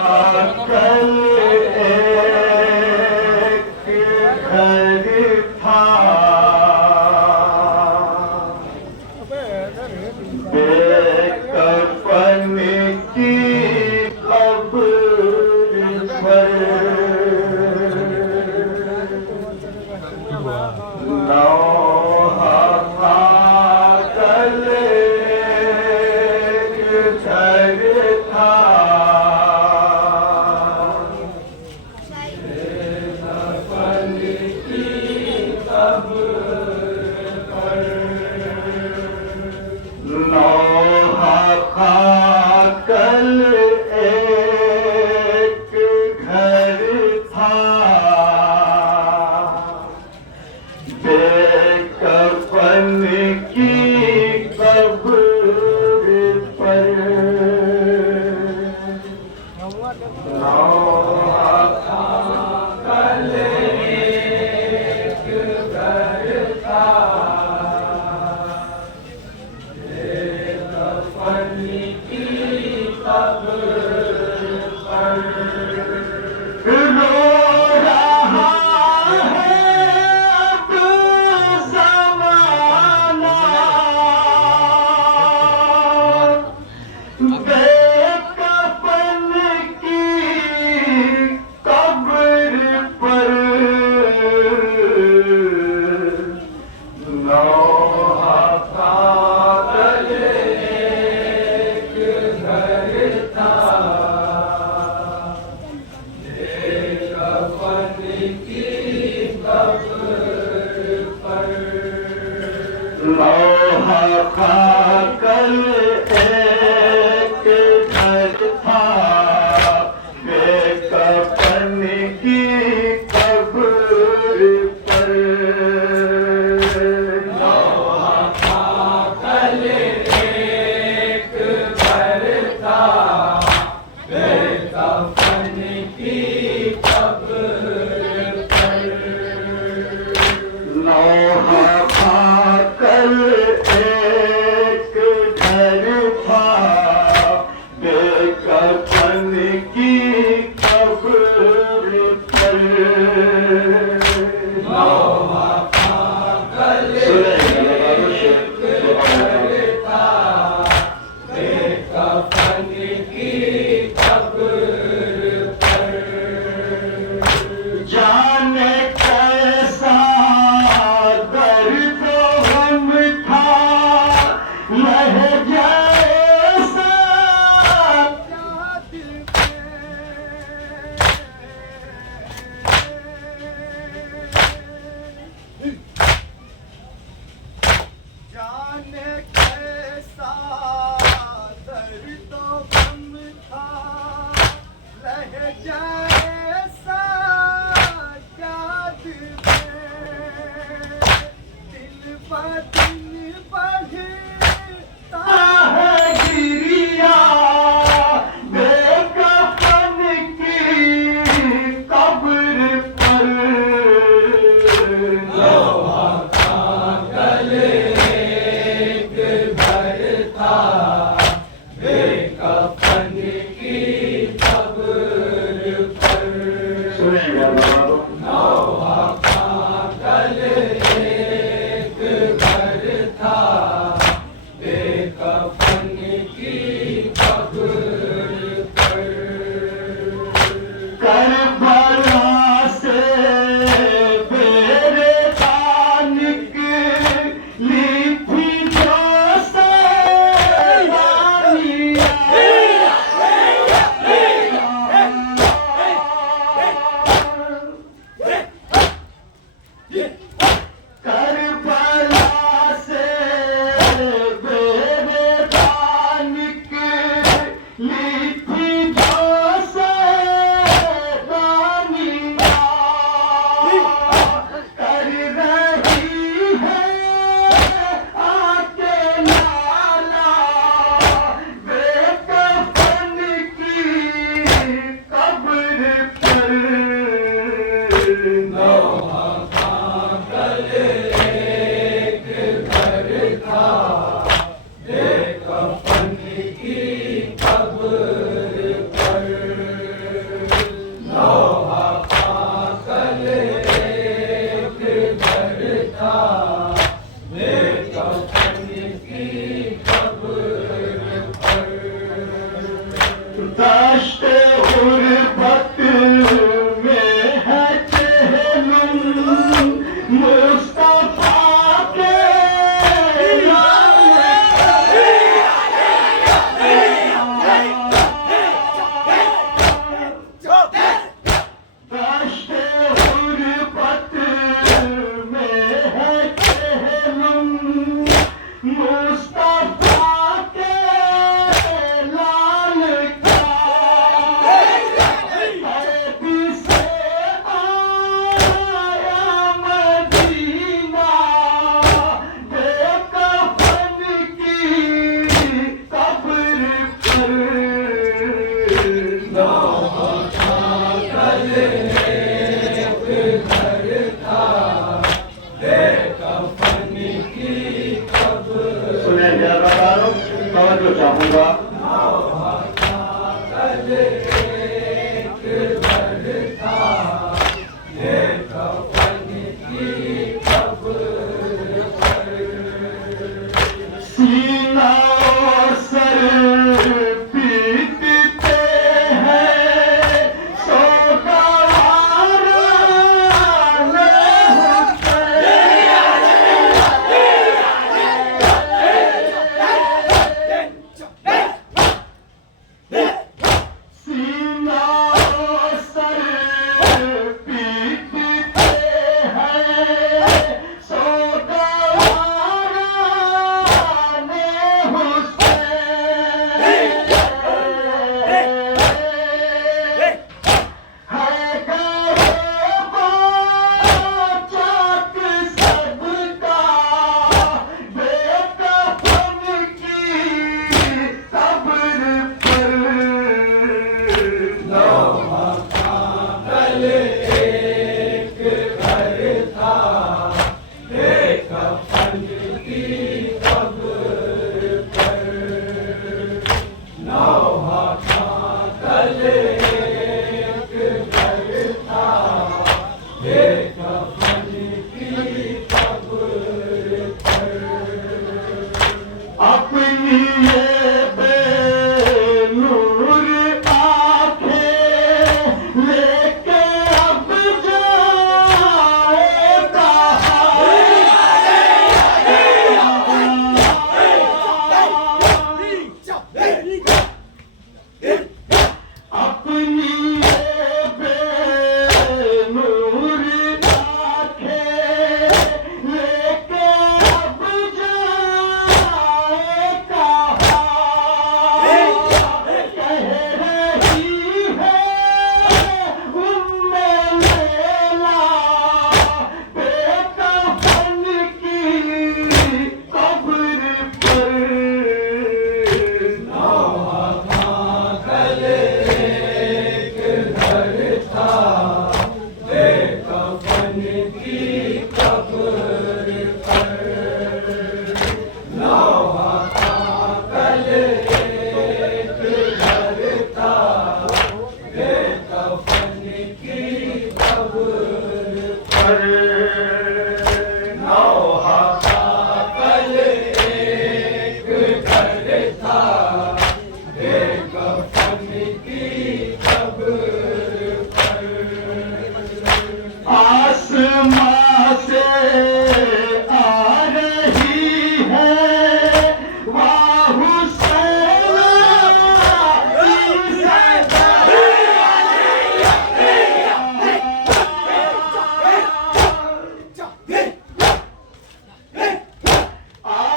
कल एक घर था बेकफन की कब्र पर नौहा कल एक घर था कल एक घर था बेकफन की कब्र पर कल एक घर था कल एक घर था बेकफन की कब्र पर कल एक घर था बेकफन की कब्र पर कल एक घर था बेकफन की कब्र पर कल एक घर था बेकफन की कब्र पर जाने कैसा दर्द हम था लह जैसा दिल पे सीना और सर पीटते हैं सो गवारा सीना और सर पीटते हैं सो गवारा अपनी ये बेनूर आंखें लेके अब जाएगा अपनी ये बेनूर आंखें लेके अब आसमां से आ रही है वाह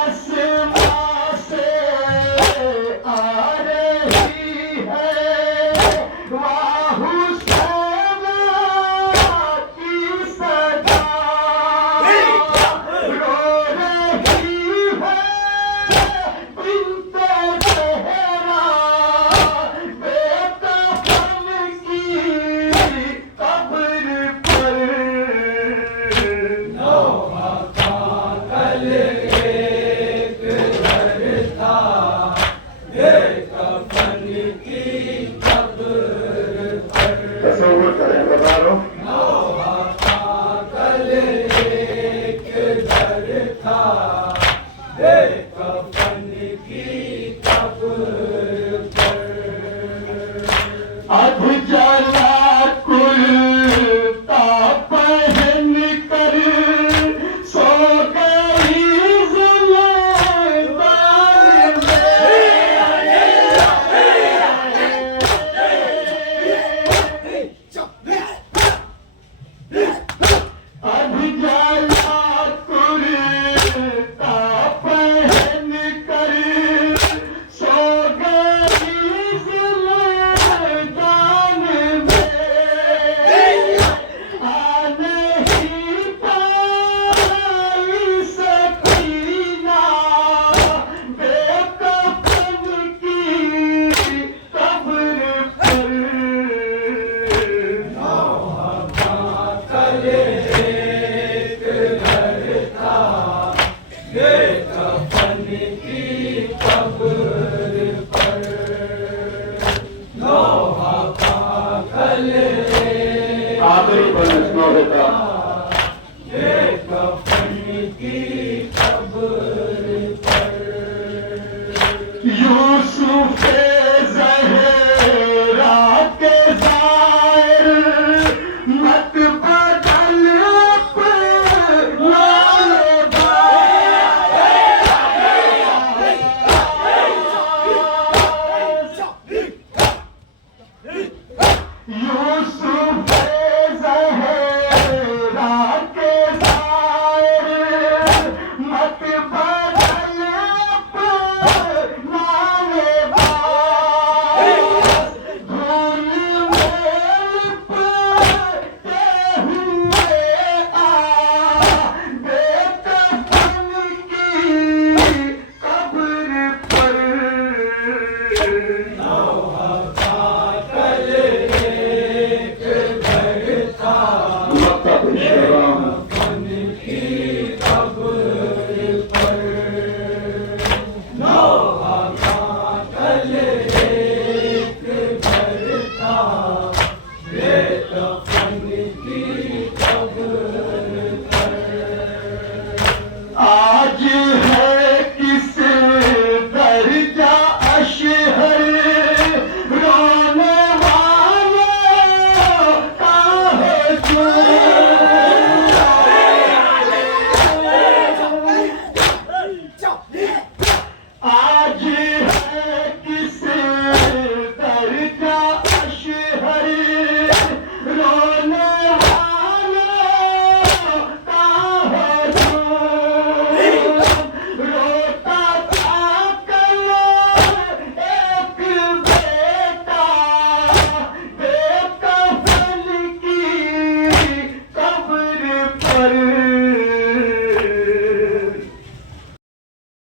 आसमां से आ रही है वाह तसव्वुर करें बता लो अध जला कुर्ता पहन कर सो गई ज़ुल्फ़ान अध जला कुर्ता पहन कर सो गई ज़ुल्फ़ान होता। यूसुफ ज़हरा के ज़ाहिर मत बदल अपना लिबास। यूसुफ